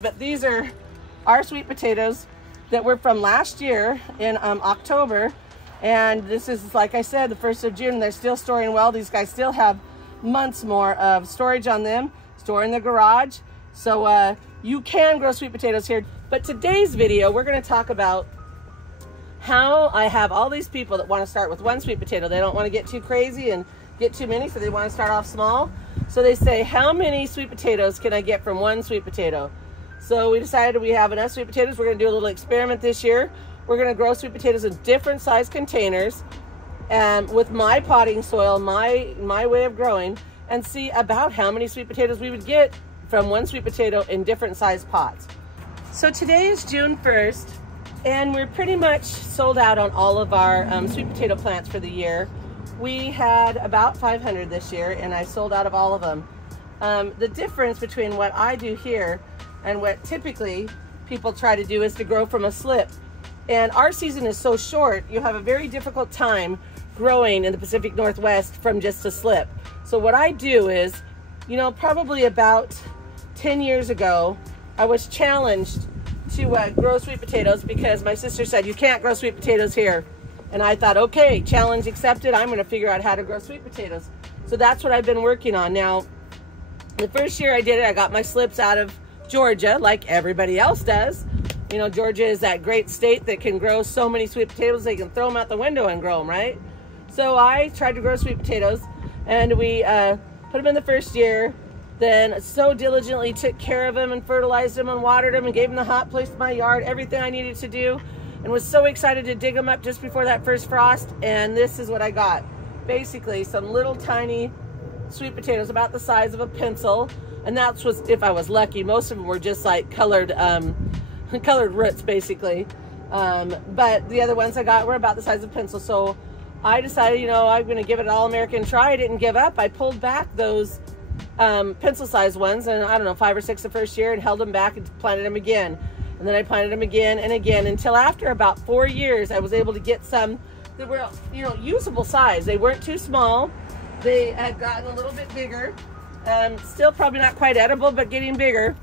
But these are our sweet potatoes that were from last year in October. And this is, like I said, the 1st of June. They're still storing well. These guys still have months more of storage on them, store in the garage. So you can grow sweet potatoes here. But today's video, we're going to talk about how I have all these people that want to start with one sweet potato. They don't want to get too crazy and get too many, so they want to start off small. So they say, how many sweet potatoes can I get from one sweet potato? So we decided we have enough sweet potatoes. We're going to do a little experiment this year. We're going to grow sweet potatoes in different size containers and with my potting soil, my way of growing, and see about how many sweet potatoes we would get from one sweet potato in different size pots. So today is June 1st, and we're pretty much sold out on all of our sweet potato plants for the year. We had about 500 this year, and I sold out of all of them. The difference between what I do here and what typically people try to do is to grow from a slip. And our season is so short, you have a very difficult time growing in the Pacific Northwest from just a slip. So what I do is, you know, probably about 10 years ago, I was challenged to grow sweet potatoes because my sister said, you can't grow sweet potatoes here. And I thought, okay, challenge accepted. I'm going to figure out how to grow sweet potatoes. So that's what I've been working on. Now, the first year I did it, I got my slips out of Georgia, like everybody else does. You know, Georgia is that great state that can grow so many sweet potatoes, they can throw them out the window and grow them, right? So I tried to grow sweet potatoes, and we put them in the first year, then so diligently took care of them and fertilized them and watered them and gave them the hot place in my yard, everything I needed to do, and was so excited to dig them up just before that first frost. And this is what I got. Basically, some little tiny sweet potatoes about the size of a pencil. And that's was if I was lucky. Most of them were just like colored colored roots, basically. But the other ones I got were about the size of a pencil. So I decided, you know, I'm going to give it an all-American try. I didn't give up. I pulled back those pencil-sized ones, and I don't know, 5 or 6 the first year, and held them back and planted them again. And then I planted them again and again until after about 4 years, I was able to get some that were, you know, usable size. They weren't too small. They had gotten a little bit bigger. Still probably not quite edible, but getting bigger.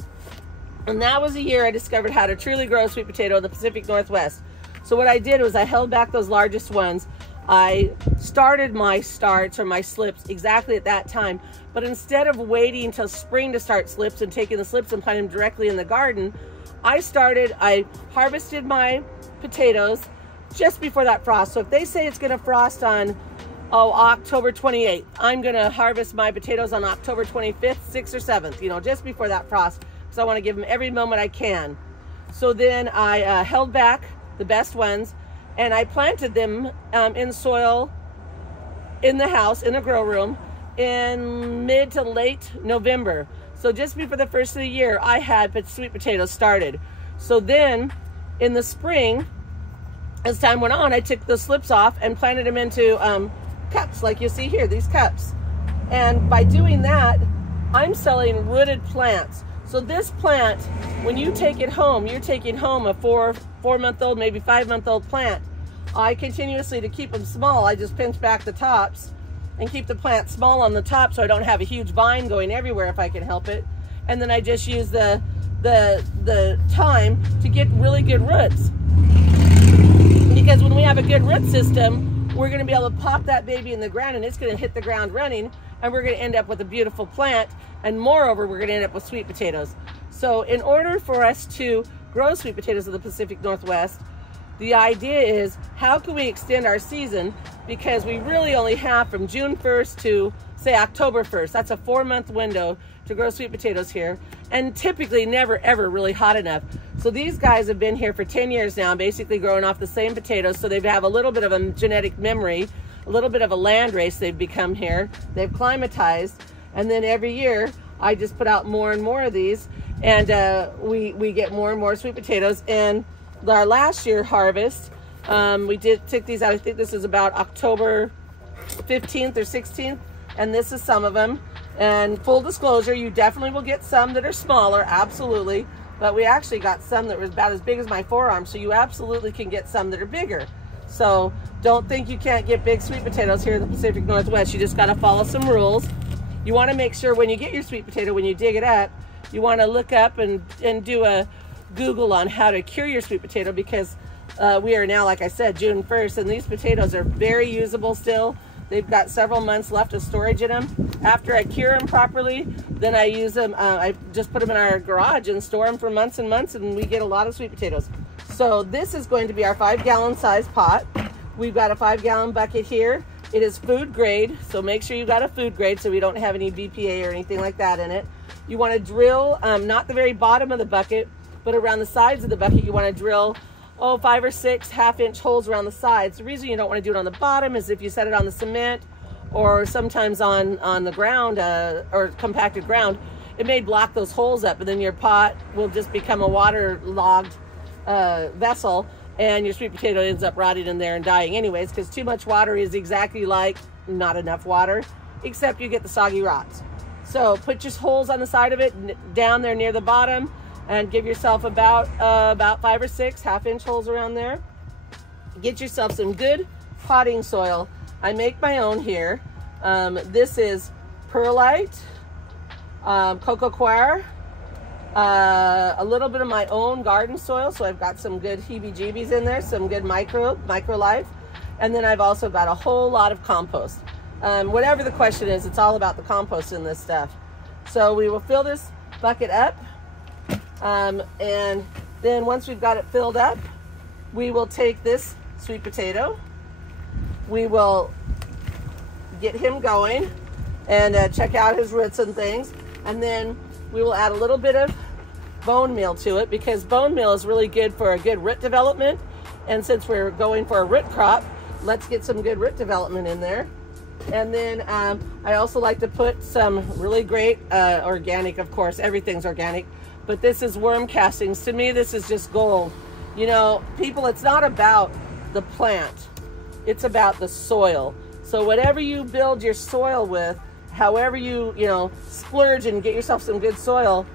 And that was the year I discovered how to truly grow a sweet potato in the Pacific Northwest. So what I did was I held back those largest ones. I started my starts or my slips exactly at that time. But instead of waiting until spring to start slips and taking the slips and planting them directly in the garden, I harvested my potatoes just before that frost. So if they say it's going to frost on October 28th, I'm going to harvest my potatoes on October 25th, 6th, or 7th, you know, just before that frost, because I want to give them every moment I can. So then I held back the best ones, and I planted them in soil in the house, in the grow room, in mid to late November. So just before the first of the year, I had sweet potatoes started. So then in the spring, as time went on, I took the slips off and planted them into cups, like you see here, these cups. And by doing that, I'm selling rooted plants. So this plant, when you take it home, you're taking home a four-month-old, maybe 5-month-old plant. I continuously, to keep them small, I just pinch back the tops and keep the plant small on the top so I don't have a huge vine going everywhere if I can help it. And then I just use the time to get really good roots. Because when we have a good root system, we're going to be able to pop that baby in the ground, and it's going to hit the ground running, and we're going to end up with a beautiful plant. And moreover, we're going to end up with sweet potatoes. So in order for us to grow sweet potatoes in the Pacific Northwest, the idea is, how can we extend our season? Because we really only have from June 1st to, say, October 1st. That's a 4-month window to grow sweet potatoes here, and typically never, ever really hot enough. So these guys have been here for 10 years now, basically growing off the same potatoes, so they have a little bit of a genetic memory, a little bit of a land race they've become here. They've climatized, and then every year I just put out more and more of these, and we get more and more sweet potatoes. And our last year harvest, we took these out, I think this is about October 15th or 16th, and this is some of them. And full disclosure, you definitely will get some that are smaller, absolutely. But we actually got some that were about as big as my forearm, so you absolutely can get some that are bigger. So don't think you can't get big sweet potatoes here in the Pacific Northwest. You just got to follow some rules. You want to make sure when you get your sweet potato, when you dig it up, you want to look up and do a Google on how to cure your sweet potato, because we are now, like I said, June 1st, and these potatoes are very usable still. They've got several months left of storage in them. After I cure them properly, then I use them, I just put them in our garage and store them for months and months, and we get a lot of sweet potatoes. So this is going to be our 5-gallon size pot. We've got a 5-gallon bucket here. It is food grade, so make sure you got a food grade so we don't have any BPA or anything like that in it. You want to drill, not the very bottom of the bucket, but around the sides of the bucket. You want to drill 5 or 6 half-inch holes around the sides. The reason you don't want to do it on the bottom is if you set it on the cement or sometimes on the ground or compacted ground, it may block those holes up, and then your pot will just become a waterlogged vessel, and your sweet potato ends up rotting in there and dying anyways, because too much water is exactly like not enough water, except you get the soggy rots. So put your holes on the side of it, down there near the bottom, and give yourself about 5 or 6 half-inch holes around there. Get yourself some good potting soil. I make my own here. This is perlite, coco coir, a little bit of my own garden soil, so I've got some good heebie-jeebies in there, some good micro life, and then I've also got a whole lot of compost. Whatever the question is, it's all about the compost in this stuff. So we will fill this bucket up. And then once we've got it filled up, we will take this sweet potato, we will get him going and check out his roots and things, and then we will add a little bit of bone meal to it, because bone meal is really good for a good root development. And since we're going for a root crop, let's get some good root development in there. And then I also like to put some really great organic, of course, everything's organic, but this is worm castings. To me, this is just gold. You know, people, it's not about the plant, it's about the soil. So whatever you build your soil with, however you splurge and get yourself some good soil,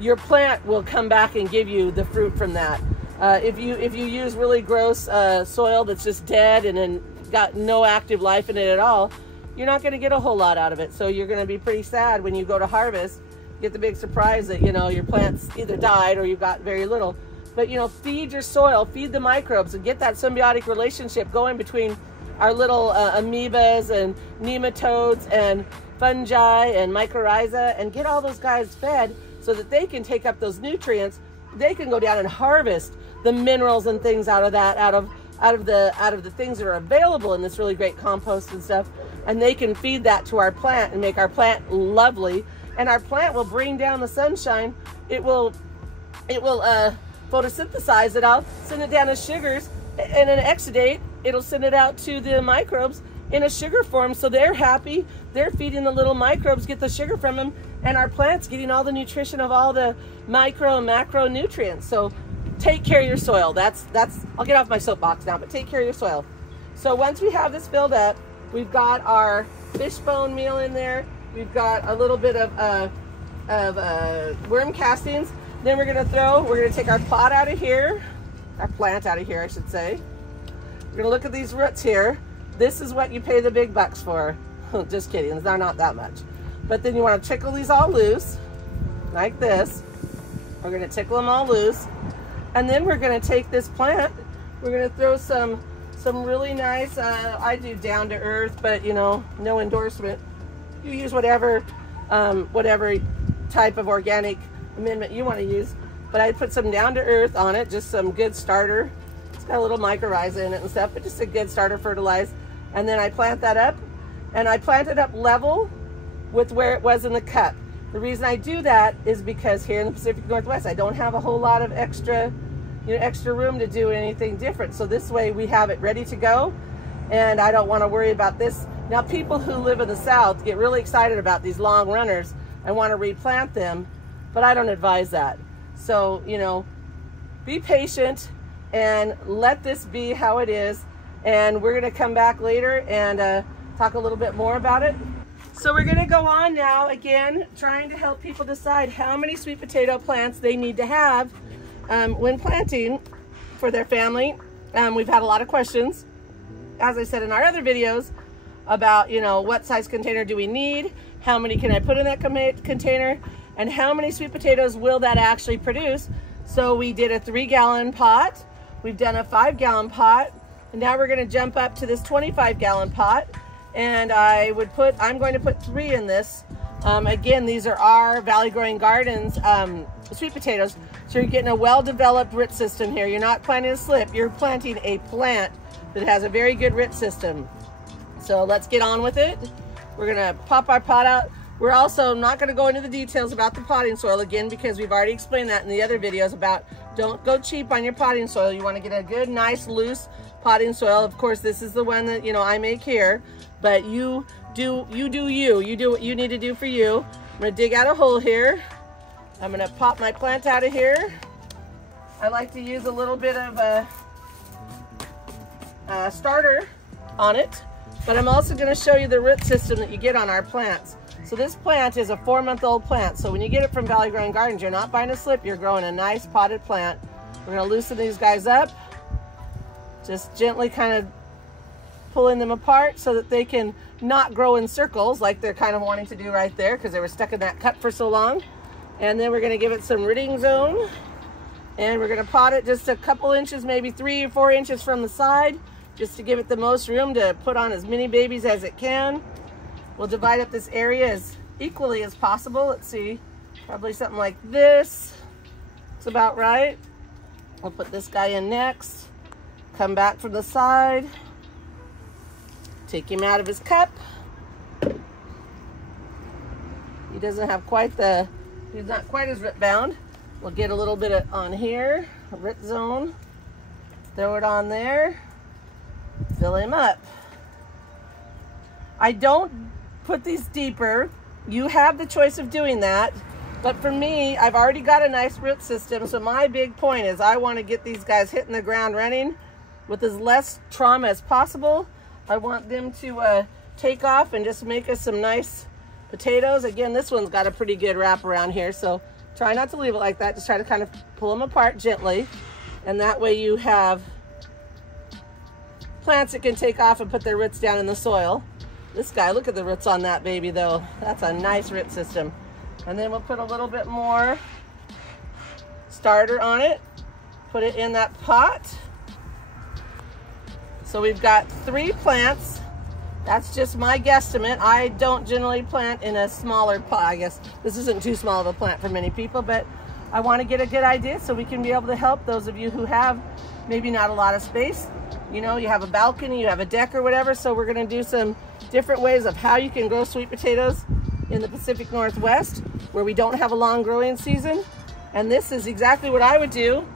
your plant will come back and give you the fruit from that. If you use really gross soil that's just dead and then got no active life in it at all, you're not going to get a whole lot out of it. So you're going to be pretty sad when you go to harvest, get the big surprise that your plants either died or you've got very little. But feed your soil, feed the microbes, and get that symbiotic relationship going between our little amoebas and nematodes and fungi and mycorrhiza, and get all those guys fed so that they can take up those nutrients. They can go down and harvest the minerals and things out of that, out of the things that are available in this really great compost and stuff, and they can feed that to our plant and make our plant lovely. And our plant will bring down the sunshine. It will photosynthesize it out, send it down as sugars, and an exudate, it'll send it out to the microbes in a sugar form. So they're happy, they're feeding the little microbes, get the sugar from them, and our plant's getting all the nutrition of all the micro and macro nutrients. So take care of your soil. That's I'll get off my soapbox now, but take care of your soil. So once we have this filled up, we've got our fish bone meal in there, we've got a little bit of worm castings. Then we're gonna take our pot out of here, our plant out of here, I should say. We're gonna look at these roots here. This is what you pay the big bucks for. Just kidding, they're not that much. But then you wanna tickle these all loose, like this. We're gonna tickle them all loose. And then we're gonna take this plant, we're gonna throw some really nice, I do down to earth, but no endorsement. You use whatever type of organic amendment you want to use, but I put some down to earth on it, just some good starter. It's got a little mycorrhiza in it and stuff, but just a good starter fertilize. And then I plant that up, and I plant it up level with where it was in the cup. The reason I do that is because here in the Pacific Northwest, I don't have a whole lot of extra room to do anything different. So this way we have it ready to go, and I don't want to worry about this. Now, people who live in the South get really excited about these long runners and want to replant them, but I don't advise that. So, be patient and let this be how it is. And we're gonna come back later and talk a little bit more about it. So we're gonna go on now, again, trying to help people decide how many sweet potato plants they need to have when planting for their family. We've had a lot of questions, as I said in our other videos, about, what size container do we need? How many can I put in that container? and how many sweet potatoes will that actually produce. So we did a 3-gallon pot, we've done a 5-gallon pot, and now we're gonna jump up to this 25-gallon pot, and I'm going to put 3 in this. Again, these are our Valley Growing Gardens sweet potatoes. So you're getting a well-developed root system here. You're not planting a slip, you're planting a plant that has a very good root system. So let's get on with it. We're gonna pop our pot out. We're also not gonna go into the details about the potting soil again, because we've already explained that in the other videos about don't go cheap on your potting soil. You wanna get a good, nice, loose potting soil. Of course, this is the one that, you know, I make here, but you do what you need to do for you. I'm gonna dig out a hole here. I'm gonna pop my plant out of here. I like to use a little bit of a starter on it, but I'm also gonna show you the root system that you get on our plants. So this plant is a 4-month-old plant. So when you get it from Valley Growing Gardens, you're not buying a slip, you're growing a nice potted plant. We're gonna loosen these guys up, just gently kind of pulling them apart so that they can not grow in circles like they're kind of wanting to do right there because they were stuck in that cup for so long. And then we're gonna give it some rooting zone, and we're gonna pot it just a couple inches, maybe 3 or 4 inches from the side, just to give it the most room to put on as many babies as it can. We'll divide up this area as equally as possible. Let's see, probably something like this. It's about right. We'll put this guy in next. Come back from the side. Take him out of his cup. He doesn't have quite the, he's not quite as root bound. We'll get a little bit on here, a root zone. Throw it on there. Fill him up. I don't put these deeper. You have the choice of doing that. But for me, I've already got a nice root system. So my big point is I want to get these guys hitting the ground running with as less trauma as possible. I want them to take off and just make us some nice potatoes. Again, this one's got a pretty good wrap around here. So try not to leave it like that. Just try to kind of pull them apart gently. And that way you have plants that can take off and put their roots down in the soil. This guy, look at the roots on that baby though. That's a nice root system. And then we'll put a little bit more starter on it. Put it in that pot. So we've got 3 plants. That's just my guesstimate. I don't generally plant in a smaller pot. I guess this isn't too small of a plant for many people, but I want to get a good idea so we can be able to help those of you who have maybe not a lot of space. You know, you have a balcony, you have a deck or whatever. So we're going to do some different ways of how you can grow sweet potatoes in the Pacific Northwest where we don't have a long growing season. And this is exactly what I would do.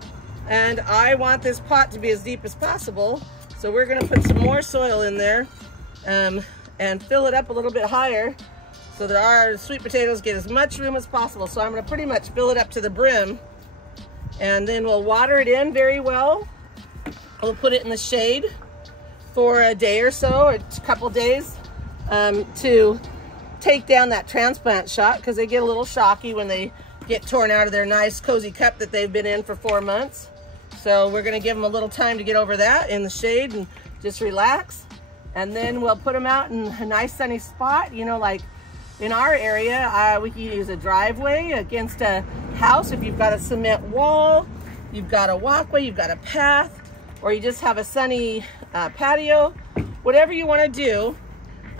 And I want this pot to be as deep as possible. So we're gonna put some more soil in there and fill it up a little bit higher so that our sweet potatoes get as much room as possible. So I'm gonna pretty much fill it up to the brim, and then we'll water it in very well. We'll put it in the shade for a day or so, or a couple days, to take down that transplant shock, because they get a little shocky when they get torn out of their nice cozy cup that they've been in for 4 months. So we're gonna give them a little time to get over that in the shade and just relax. And then we'll put them out in a nice sunny spot. You know, like in our area, we can use a driveway against a house. If you've got a cement wall, you've got a walkway, you've got a path, or you just have a sunny patio, whatever you wanna do.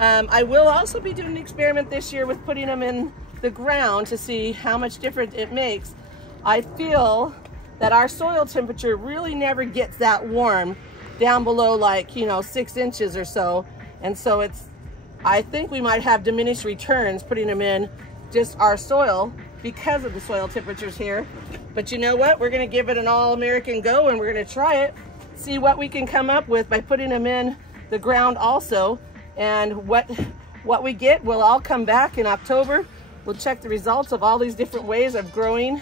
I will also be doing an experiment this year with putting them in the ground to see how much difference it makes. I feel that our soil temperature really never gets that warm down below, like, you know, 6 inches or so. And so I think we might have diminished returns putting them in just our soil because of the soil temperatures here. But you know what? We're gonna give it an all-American go, and we're gonna try it, see what we can come up with by putting them in the ground also. And what we get, we'll all come back in October. We'll check the results of all these different ways of growing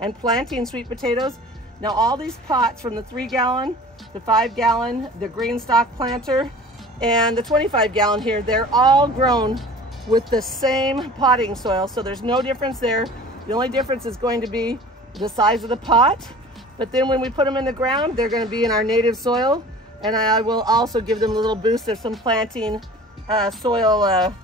and planting sweet potatoes. Now all these pots, from the 3-gallon, the 5-gallon, the green stock planter, and the 25-gallon here, they're all grown with the same potting soil. So there's no difference there. The only difference is going to be the size of the pot. But then when we put them in the ground, they're gonna be in our native soil. And I will also give them a little boost of some planting soil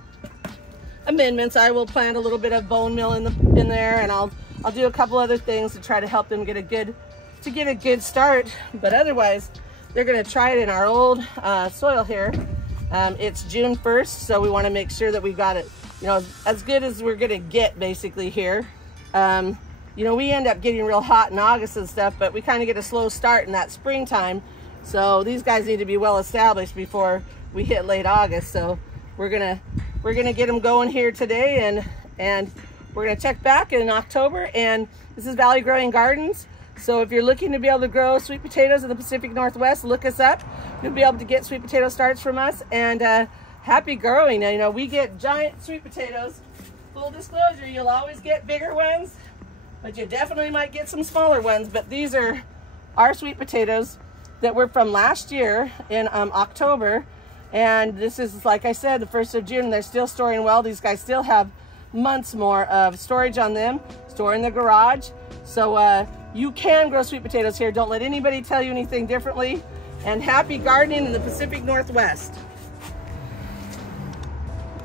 amendments. I will plant a little bit of bone meal in there, and I'll do a couple other things to try to help them get a good start. But otherwise, they're going to try it in our old soil here. It's June 1st, so we want to make sure that we got it, you know, as good as we're going to get basically here. You know, we end up getting real hot in August and stuff, but we kind of get a slow start in that springtime. So these guys need to be well established before we hit late August. So we're gonna get them going here today, and we're gonna check back in October. And this is Valley Growing Gardens. So if you're looking to be able to grow sweet potatoes in the Pacific Northwest, look us up. You'll be able to get sweet potato starts from us. And happy growing. Now, you know, we get giant sweet potatoes. Full disclosure, you'll always get bigger ones, but you definitely might get some smaller ones. But these are our sweet potatoes that were from last year in October. And this is, like I said, the 1st of June. They're still storing well. These guys still have months more of storage on them, store in the garage. So you can grow sweet potatoes here. Don't let anybody tell you anything differently. And happy gardening in the Pacific Northwest.